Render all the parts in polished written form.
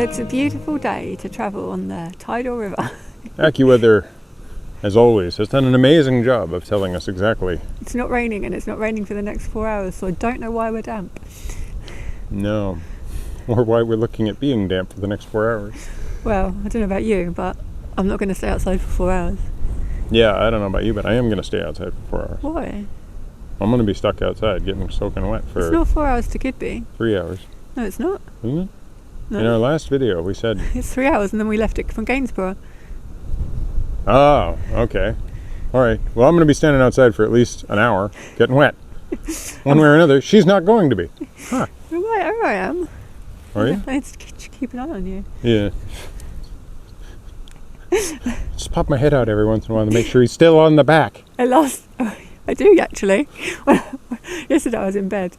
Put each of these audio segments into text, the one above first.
It's a beautiful day to travel on the Tidal River. AccuWeather, as always, has done an amazing job of telling us exactly. It's not raining, and it's not raining for the next 4 hours, so I don't know why we're damp. No. Or why we're looking at being damp for the next 4 hours. Well, I don't know about you, but I'm not going to stay outside for 4 hours. Yeah, I don't know about you, but I am going to stay outside for 4 hours. Why? I'm going to be stuck outside getting soaking wet for... It's not 4 hours to Keadby. 3 hours. No, it's not. Isn't it? No. In our last video, we said... It's 3 hours, and then we left it from Gainsborough. Oh, okay. All right. Well, I'm going to be standing outside for at least an hour, getting wet. One way or another, she's not going to be. Huh. I am. Are you? I need to keep an eye on you. Yeah. Just pop my head out every once in a while to make sure he's still on the back. I do actually. Yesterday I was in bed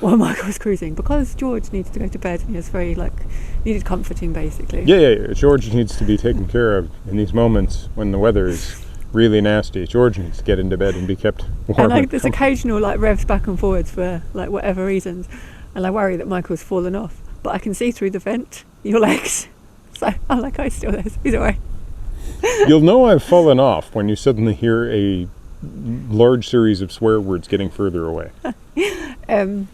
while Michael was cruising because George needed to go to bed and he was needed comforting basically. Yeah. George needs to be taken care of in these moments when the weather is really nasty. George needs to get into bed and be kept warm. And there's occasional revs back and forwards for whatever reasons, and I worry that Michael's fallen off. But I can see through the vent your legs, so I'm like, oh, still there. He's alright. You'll know I've fallen off when you suddenly hear a large series of swear words getting further away. And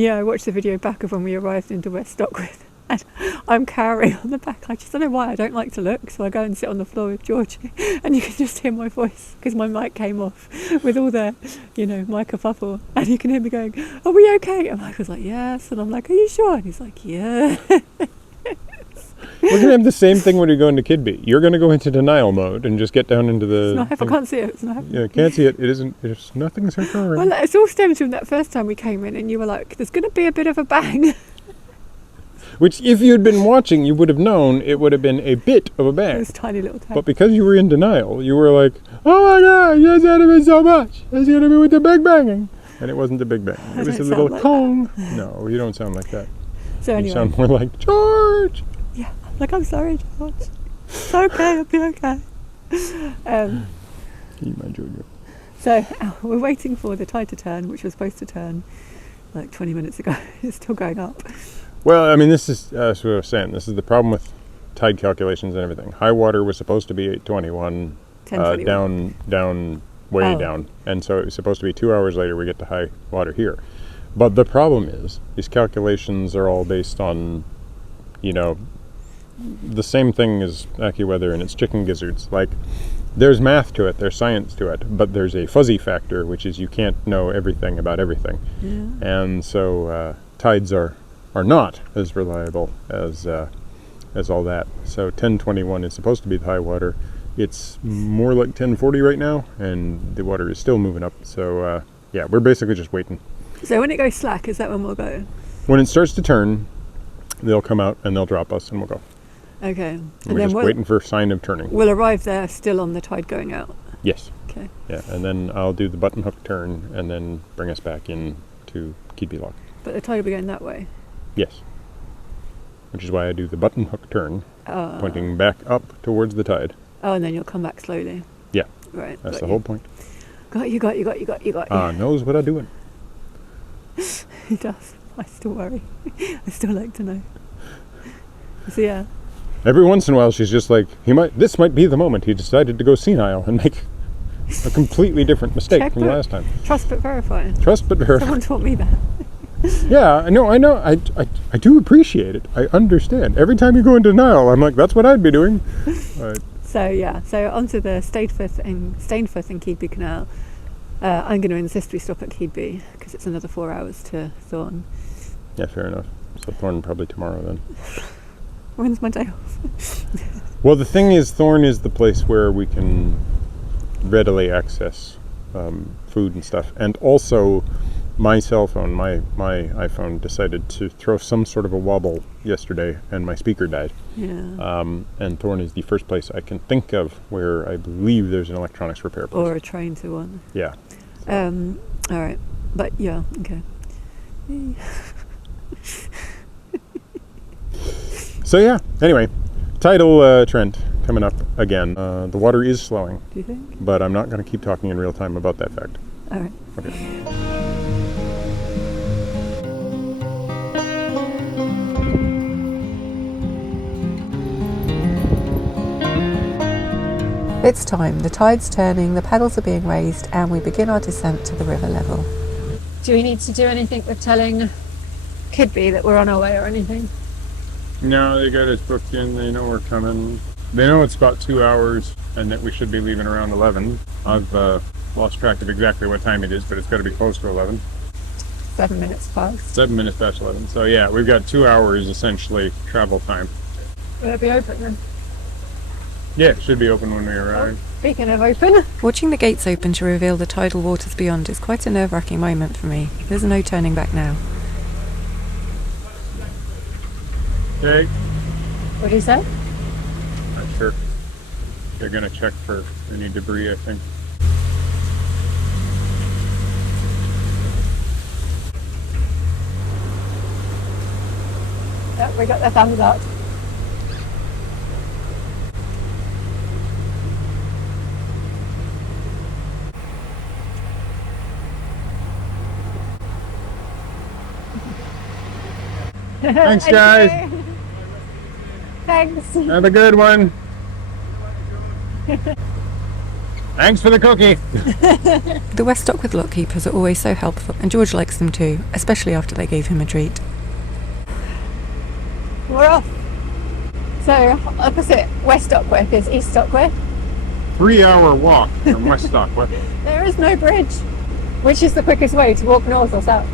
yeah, I watched the video back of when we arrived into West Stockwith, and I'm cowering on the back. I just don't know why I don't like to look, so I go and sit on the floor with George, and you can just hear my voice because my mic came off with all the, mic kerfuffle, and you can hear me going, "Are we okay?" And Michael's like, "Yes," and I'm like, "Are you sure?" And he's like, "Yeah." We're going to have the same thing when we go into Keadby. You're going to go into denial mode and just get down into the... I can't see it. It's not happening. Yeah, can't see it. It isn't... Nothing's occurring. Well, it's all stems from that first time we came in and you were like, there's going to be a bit of a bang. Which, if you'd been watching, you would have known it would have been a bit of a bang. It was tiny little tang. But because you were in denial, you were like, oh my God, yes, that been so much. It's going to be with the big banging. And it wasn't a big bang. It was a little Kong. No, you don't sound like that. So anyway. You sound more like, George. Yeah. Like, I'm sorry, George. It's okay, I'll be okay. Eat my Jojo. So, we're waiting for the tide to turn, which was supposed to turn 20 minutes ago. It's still going up. Well, I mean, this is, as we were saying, this is the problem with tide calculations and everything. High water was supposed to be 8:21, 10:21. Way down. And so it was supposed to be 2 hours later we get to high water here. But the problem is, these calculations are all based on, the same thing as AccuWeather and its chicken gizzards. There's math to it, there's science to it, but there's a fuzzy factor, which is you can't know everything about everything. Yeah. And so tides are not as reliable as all that. So 10:21 is supposed to be the high water. It's more like 10:40 right now, and the water is still moving up. So yeah, we're basically just waiting. So when it goes slack, is that when we'll go? When it starts to turn, they'll come out and they'll drop us and we'll go. Okay. And we're just waiting for a sign of turning. We'll arrive there still on the tide going out? Yes. Okay. Yeah, and then I'll do the button hook turn and then bring us back in to Keadby Lock. But the tide will be going that way? Yes. Which is why I do the button hook turn, pointing back up towards the tide. Oh, and then you'll come back slowly? Yeah. Right. That's the whole point. Got you. Knows what I'm doing. He does. I still worry. I still like to know. So yeah. Every once in a while she's just like, this might be the moment he decided to go senile and make a completely different mistake from last time. Trust but verify. Trust but verify. Someone taught me that. Yeah, I know. I do appreciate it. I understand. Every time you go in denial, I'm like, that's what I'd be doing. So yeah, so onto the Stainforth and Keadby Canal. I'm going to insist we stop at Keadby because it's another 4 hours to Thorn. Yeah, fair enough. So Thorn probably tomorrow then. When's my day off? Well, the thing is, Thorn is the place where we can readily access food and stuff. And also, my cell phone, my iPhone, decided to throw some sort of a wobble yesterday, and my speaker died. Yeah. And Thorn is the first place I can think of where I believe there's an electronics repair place. Or a train to one. Yeah. So. All right. But yeah, okay. So yeah, anyway, Tidal Trent coming up again. The water is slowing. Do you think? But I'm not going to keep talking in real time about that fact. All right. Okay. It's time. The tide's turning, the paddles are being raised, and we begin our descent to the river level. Do we need to do anything with telling Keadby that we're on our way or anything? No, they got us booked in. They know we're coming. They know it's about 2 hours and that we should be leaving around 11. I've lost track of exactly what time it is, but it's got to be close to 11. 7 minutes past. 7 minutes past 11. So yeah, we've got 2 hours essentially travel time. Will it be open then? Yeah, it should be open when we arrive. Speaking of open. Watching the gates open to reveal the tidal waters beyond is quite a nerve-wracking moment for me. There's no turning back now. Okay. What did he say? Not sure. They're going to check for any debris, I think. Yep, we got the thumbs up. Thanks, guys. Thanks. Have a good one. Thanks for the cookie. The West Stockwith lock keepers are always so helpful, and George likes them too, especially after they gave him a treat. We're off. So, opposite West Stockwith is East Stockwith. 3-hour walk from West Stockwith. There is no bridge. Which is the quickest way to walk north or south?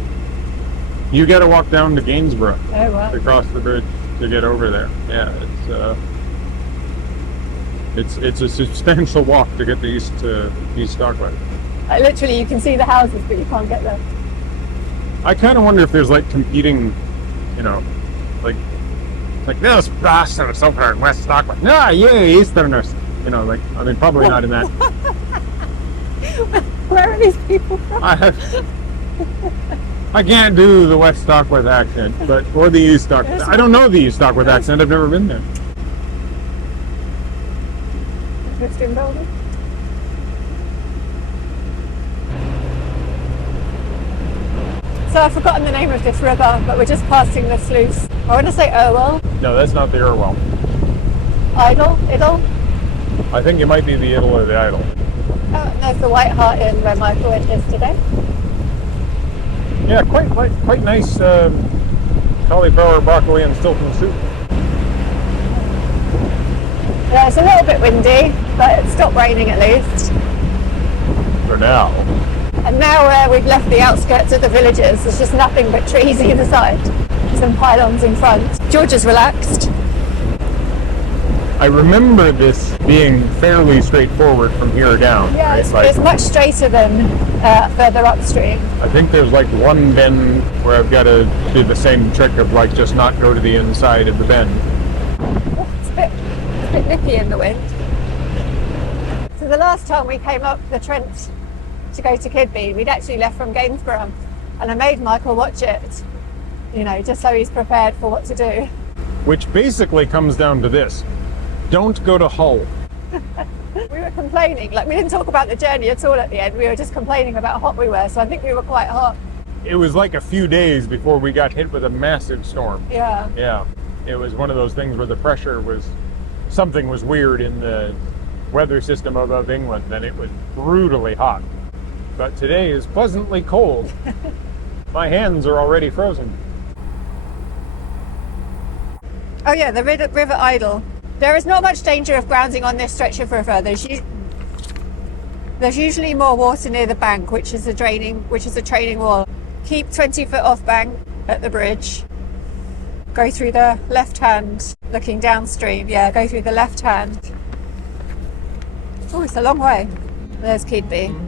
You got to walk down to Gainsborough Oh, wow. to cross the bridge to get over there. Yeah, it's a substantial walk to get to East Stockwith. Literally, you can see the houses, but you can't get there. I kind of wonder if there's like competing, you know, like this bastards over in West Stockwith. No, you Easterners. You know, like, I mean, probably not in that. Where are these people from? I can't do the West Stockwith accent, or the East Stockwith. I don't know the East Stockwith accent. I've never been there. Christian building. So I've forgotten the name of this river, but we're just passing the sluice. I want to say Irwell. No, that's not the Irwell. Idle? I think it might be the Idle or the Idle. Oh, and there's the White Hart Inn where Michael went yesterday. Yeah, quite nice cauliflower, broccoli, and stilton soup. Yeah, it's a little bit windy, but it stopped raining at least. For now. And now we've left the outskirts of the villages, there's just nothing but trees either side. Some pylons in front. George is relaxed. I remember this being fairly straightforward from here down. Yeah, right? it's much straighter than further upstream. I think there's like one bend where I've got to do the same trick of like just not go to the inside of the bend. Oh, it's a bit nippy in the wind. So the last time we came up the Trent to go to Keadby, we'd actually left from Gainsborough, and I made Michael watch it, you know, just so he's prepared for what to do. Which basically comes down to this. Don't go to Hull. We were complaining, like we didn't talk about the journey at all at the end, we were just complaining about how hot we were, so I think we were quite hot. It was like a few days before we got hit with a massive storm. Yeah. Yeah. It was one of those things where the pressure was, something was weird in the weather system above England, and it was brutally hot. But today is pleasantly cold. My hands are already frozen. Oh yeah, the River Idle. There is not much danger of grounding on this stretch of river. There's usually more water near the bank, which is a training wall. Keep 20 foot off bank at the bridge. Go through the left hand, looking downstream. Yeah, go through the left hand. Oh, it's a long way. There's Keadby.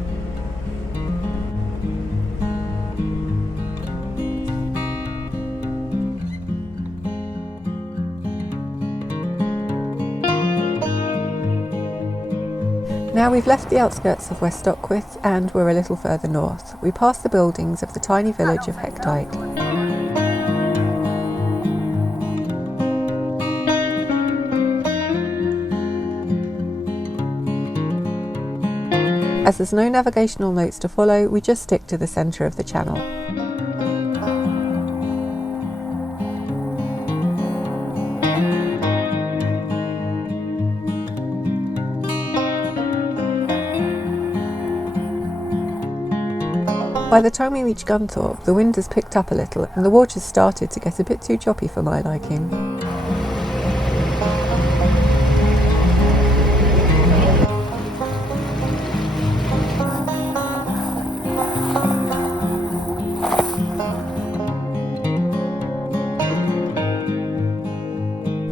Now we've left the outskirts of West Stockwith and we're a little further north. We pass the buildings of the tiny village of Keadby. As there's no navigational notes to follow, we just stick to the centre of the channel. By the time we reach Gunthorpe, the wind has picked up a little and the water's started to get a bit too choppy for my liking.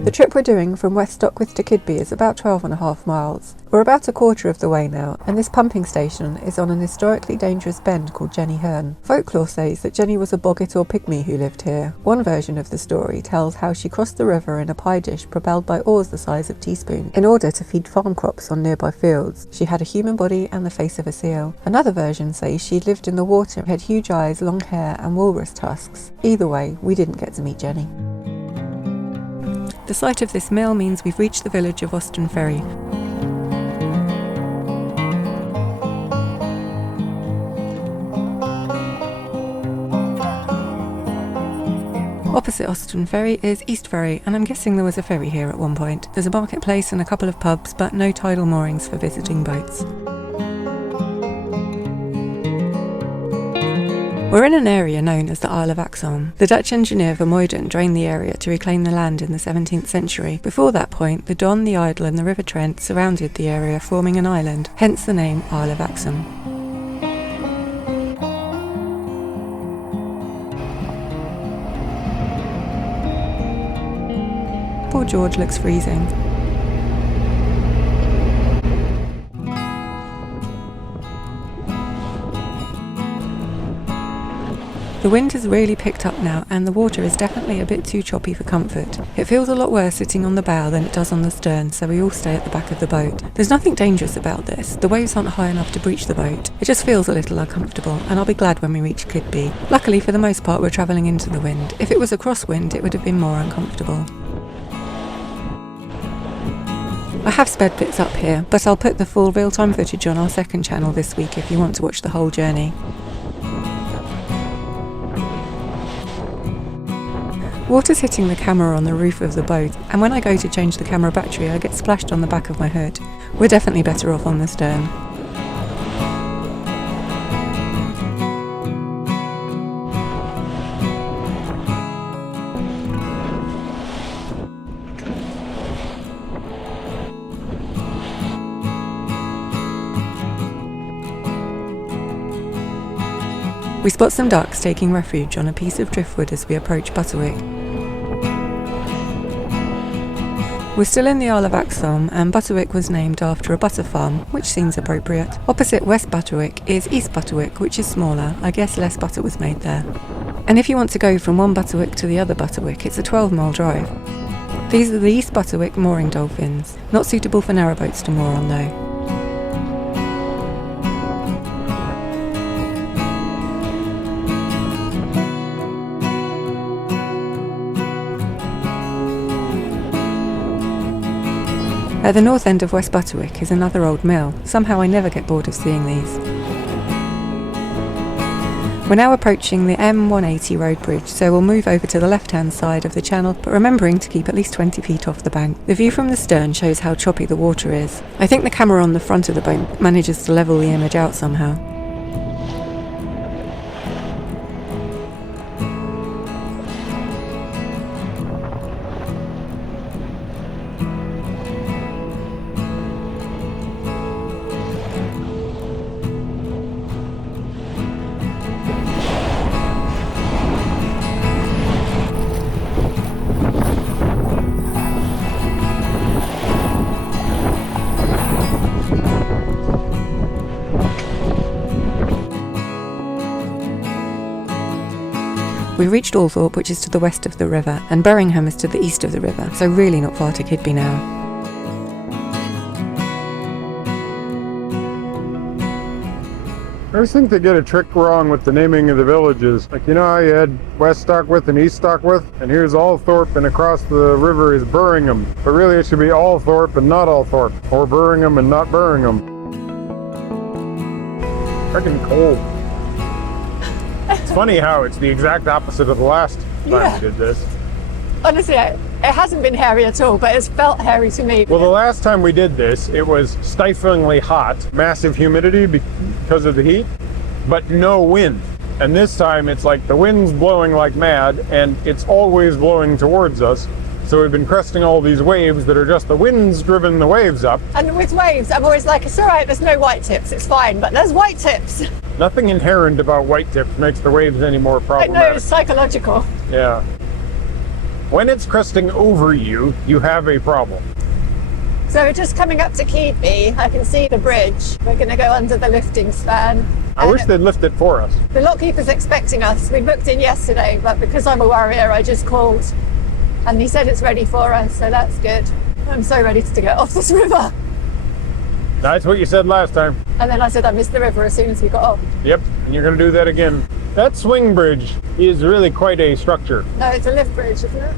The trip we're doing from West Stockwith to Keadby is about 12.5 miles. We're about a quarter of the way now, and this pumping station is on an historically dangerous bend called Jenny Herne. Folklore says that Jenny was a boggart or pygmy who lived here. One version of the story tells how she crossed the river in a pie dish propelled by oars the size of teaspoons in order to feed farm crops on nearby fields. She had a human body and the face of a seal. Another version says she lived in the water, had huge eyes, long hair and walrus tusks. Either way, we didn't get to meet Jenny. The sight of this mill means we've reached the village of Austin Ferry. Opposite Austin Ferry is East Ferry, and I'm guessing there was a ferry here at one point. There's a marketplace and a couple of pubs, but no tidal moorings for visiting boats. We're in an area known as the Isle of Axholme. The Dutch engineer Vermuyden drained the area to reclaim the land in the 17th century. Before that point, the Don, the Idle and the River Trent surrounded the area, forming an island, hence the name Isle of Axholme. Poor George looks freezing. The wind has really picked up now, and the water is definitely a bit too choppy for comfort. It feels a lot worse sitting on the bow than it does on the stern, so we all stay at the back of the boat. There's nothing dangerous about this. The waves aren't high enough to breach the boat. It just feels a little uncomfortable, and I'll be glad when we reach Keadby. Luckily, for the most part, we're travelling into the wind. If it was a crosswind, it would have been more uncomfortable. I have sped bits up here, but I'll put the full real-time footage on our second channel this week if you want to watch the whole journey. Water's hitting the camera on the roof of the boat, and when I go to change the camera battery I get splashed on the back of my hood. We're definitely better off on the stern. We spot some ducks taking refuge on a piece of driftwood as we approach Butterwick. We're still in the Isle of Axholme, and Butterwick was named after a butter farm, which seems appropriate. Opposite West Butterwick is East Butterwick, which is smaller. I guess less butter was made there. And if you want to go from one Butterwick to the other Butterwick, it's a 12-mile drive. These are the East Butterwick mooring dolphins. Not suitable for narrowboats to moor on though. At the north end of West Butterwick is another old mill. Somehow I never get bored of seeing these. We're now approaching the M180 road bridge, so we'll move over to the left-hand side of the channel, but remembering to keep at least 20 feet off the bank. The view from the stern shows how choppy the water is. I think the camera on the front of the boat manages to level the image out somehow. We reached Althorpe, which is to the west of the river, and Berringham is to the east of the river, so really not far to Keadby now. I always think they get a trick wrong with the naming of the villages. Like, you know how you had West Stockwith and East Stockwith? And here's Althorpe, and across the river is Berringham. But really it should be Althorpe and not Althorpe, or Berringham and not Berringham. Freaking cold. It's funny how it's the exact opposite of the last time we did this. Honestly, it hasn't been hairy at all, but it's felt hairy to me. Well, the last time we did this, it was stiflingly hot, massive humidity because of the heat. but no wind. And this time it's like the wind's blowing like mad, and it's always blowing towards us. So we've been cresting all these waves that are just the wind's driven the waves up. And with waves, I'm always like, it's all right, there's no white tips, it's fine, but there's white tips. Nothing inherent about white tips makes the waves any more I problematic. know, it's psychological. Yeah. When it's cresting over you, you have a problem. So we're just coming up to Keadby. I can see the bridge. We're going to go under the lifting span. I wish they'd lift it for us. The lockkeeper's expecting us. We booked in yesterday, but because I'm a warrior, I just called. And he said it's ready for us, so that's good. I'm so ready to get off this river. That's what you said last time. And then I said I missed the river as soon as we got off. Yep, and you're going to do that again. That swing bridge is really quite a structure. No, it's a lift bridge, isn't it?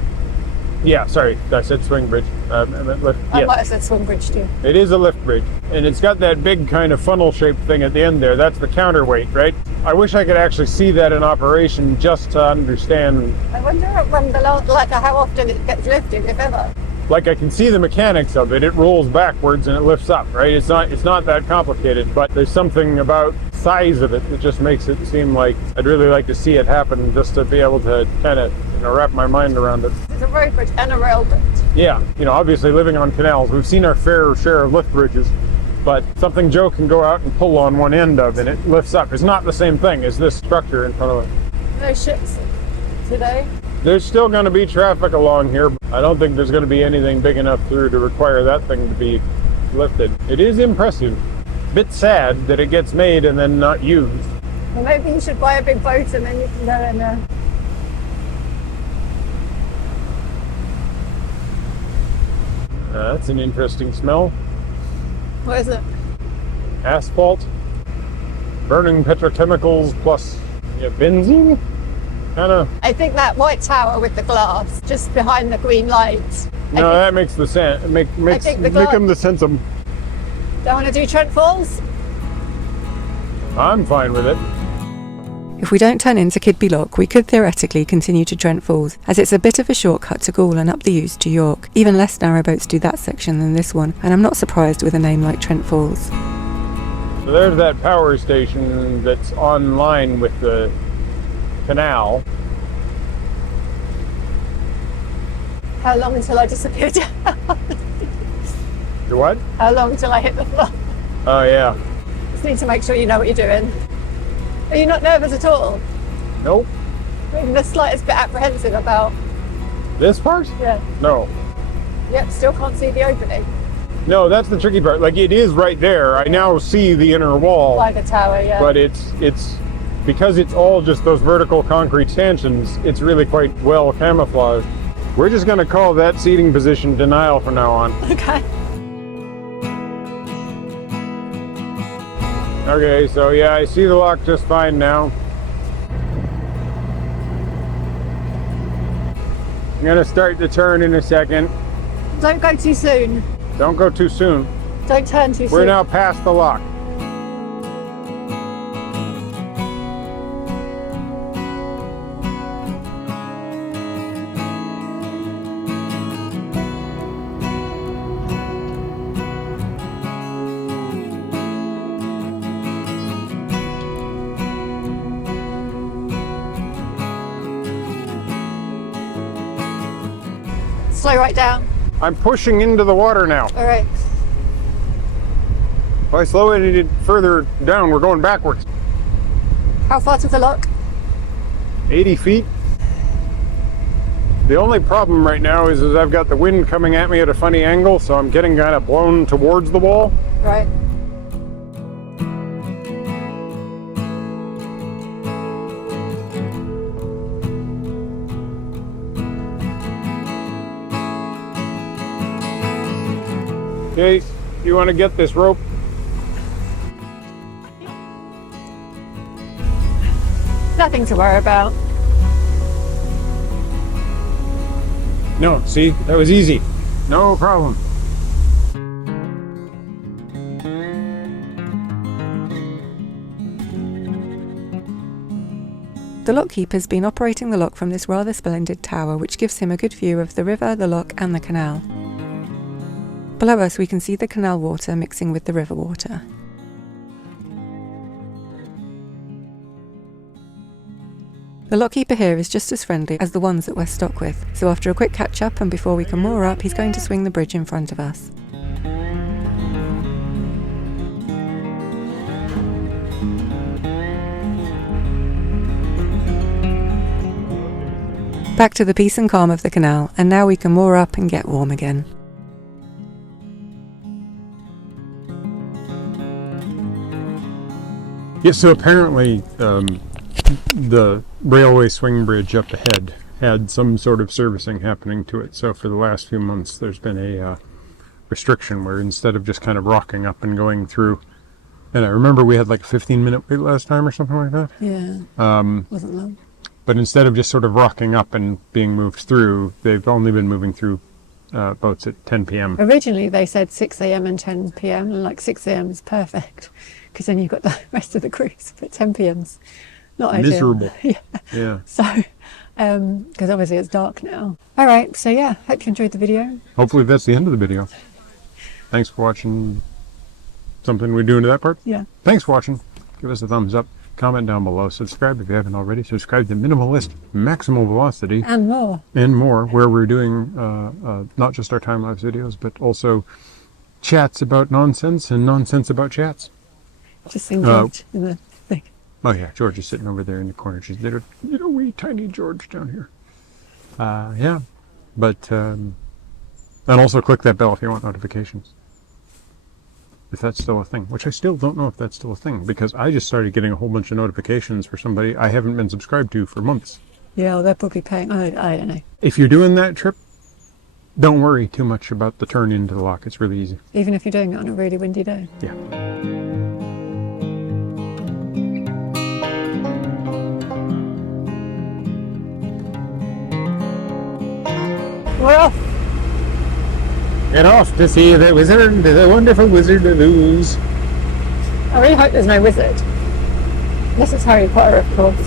Yeah, sorry, I said swing bridge. I might have said swing bridge too. It is a lift bridge, and it's got that big kind of funnel-shaped thing at the end there. That's the counterweight, right? I wish I could actually see that in operation just to understand. I wonder when how often it gets lifted, if ever. Like, I can see the mechanics of it. It rolls backwards and it lifts up, right? It's not that complicated, but there's something about size of it that just makes it seem like I'd really like to see it happen, just to be able to kind of wrap my mind around it. There's a road bridge and a rail bridge. Yeah, obviously living on canals, we've seen our fair share of lift bridges, but something Joe can go out and pull on one end of and it lifts up. It's not the same thing as this structure in front of it. No ships today. There's still going to be traffic along here. I don't think there's going to be anything big enough through to require that thing to be lifted. It is impressive. Bit sad that it gets made and then not used. Well, maybe you should buy a big boat and then you can go in there. That's an interesting smell. What is it? Asphalt, burning petrochemicals plus benzene. I think that white tower with the glass just behind the green light. No, that makes the sense. Make them the sense of. Don't want to do Trent Falls? I'm fine with it. If we don't turn into Keadby Lock, we could theoretically continue to Trent Falls, as it's a bit of a shortcut to Gaul and up the Ouse to York. Even less narrowboats do that section than this one, and I'm not surprised with a name like Trent Falls. So there's that power station that's online with the canal. How long until I disappear down? The what? How long until I hit the floor? Oh yeah. Just need to make sure you know what you're doing. Are you not nervous at all? Nope. Even the slightest bit apprehensive about... This part? Yeah. No. Yep, still can't see the opening. No, that's the tricky part. Like, it is right there. I now see the inner wall. By the tower, yeah. But it's because it's all just those vertical concrete stanchions, it's really quite well camouflaged. We're just going to call that seating position denial from now on. Okay. Okay, so yeah, I see the lock just fine now. I'm going to start the turn in a second. Don't go too soon. Don't go too soon. Don't turn too soon. We're now past the lock. Slow right down. I'm pushing into the water now. All right. If I slow it further down, we're going backwards. How far to the lock? 80 feet. The only problem right now is I've got the wind coming at me at a funny angle, so I'm getting kind of blown towards the wall. Right. Okay, you want to get this rope? Nothing to worry about. No, see, that was easy. No problem. The lockkeeper's been operating the lock from this rather splendid tower, which gives him a good view of the river, the lock and the canal. Below us we can see the canal water mixing with the river water. The lockkeeper here is just as friendly as the ones at West Stockwith, so after a quick catch up and before we can moor up, he's going to swing the bridge in front of us. Back to the peace and calm of the canal, and now we can moor up and get warm again. Yeah, so apparently the railway swing bridge up ahead had some sort of servicing happening to it. So for the last few months there's been a restriction where instead of just kind of rocking up and going through, and I remember we had like a 15-minute wait last time or something like that. Yeah. Wasn't long. But instead of just sort of rocking up and being moved through, they've only been moving through boats at 10 p.m. Originally they said 6 a.m. and 10 p.m. and like 6 a.m. is perfect because then you've got the rest of the cruise, but 10 p.m.'s not ideal. Miserable. Yeah. So, because obviously it's dark now. All right, so yeah, hope you enjoyed the video. Hopefully that's the end of the video. Thanks for watching. Something we do into that part? Yeah. Thanks for watching. Give us a thumbs up. Comment down below. Subscribe if you haven't already. Subscribe to Minimalist, Maximal Velocity. And more. And more, where we're doing not just our time-lapse videos, but also chats about nonsense and nonsense about chats. Just sing George in the thing. Oh yeah, George is sitting over there in the corner. She's little wee tiny George down here. Yeah, but and also click that bell if you want notifications. If that's still a thing, which I still don't know if that's still a thing, because I just started getting a whole bunch of notifications for somebody I haven't been subscribed to for months. Yeah, well, they're probably paying. I don't know. If you're doing that trip, don't worry too much about the turn into the lock. It's really easy. Even if you're doing it on a really windy day. Yeah. We're off. Get off to see the wizard, the wonderful Wizard of Ooze. I really hope there's no wizard. Unless it's Harry Potter, of course.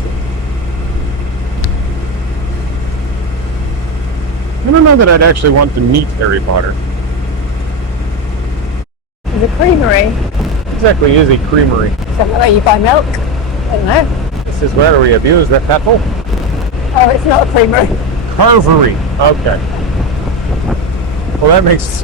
I don't know that I'd actually want to meet Harry Potter. There's a creamery. What exactly is a creamery? Somewhere where you buy milk. I don't know. This is where we abuse the cattle. Oh, it's not a creamery. Carvery. Okay. Well, that makes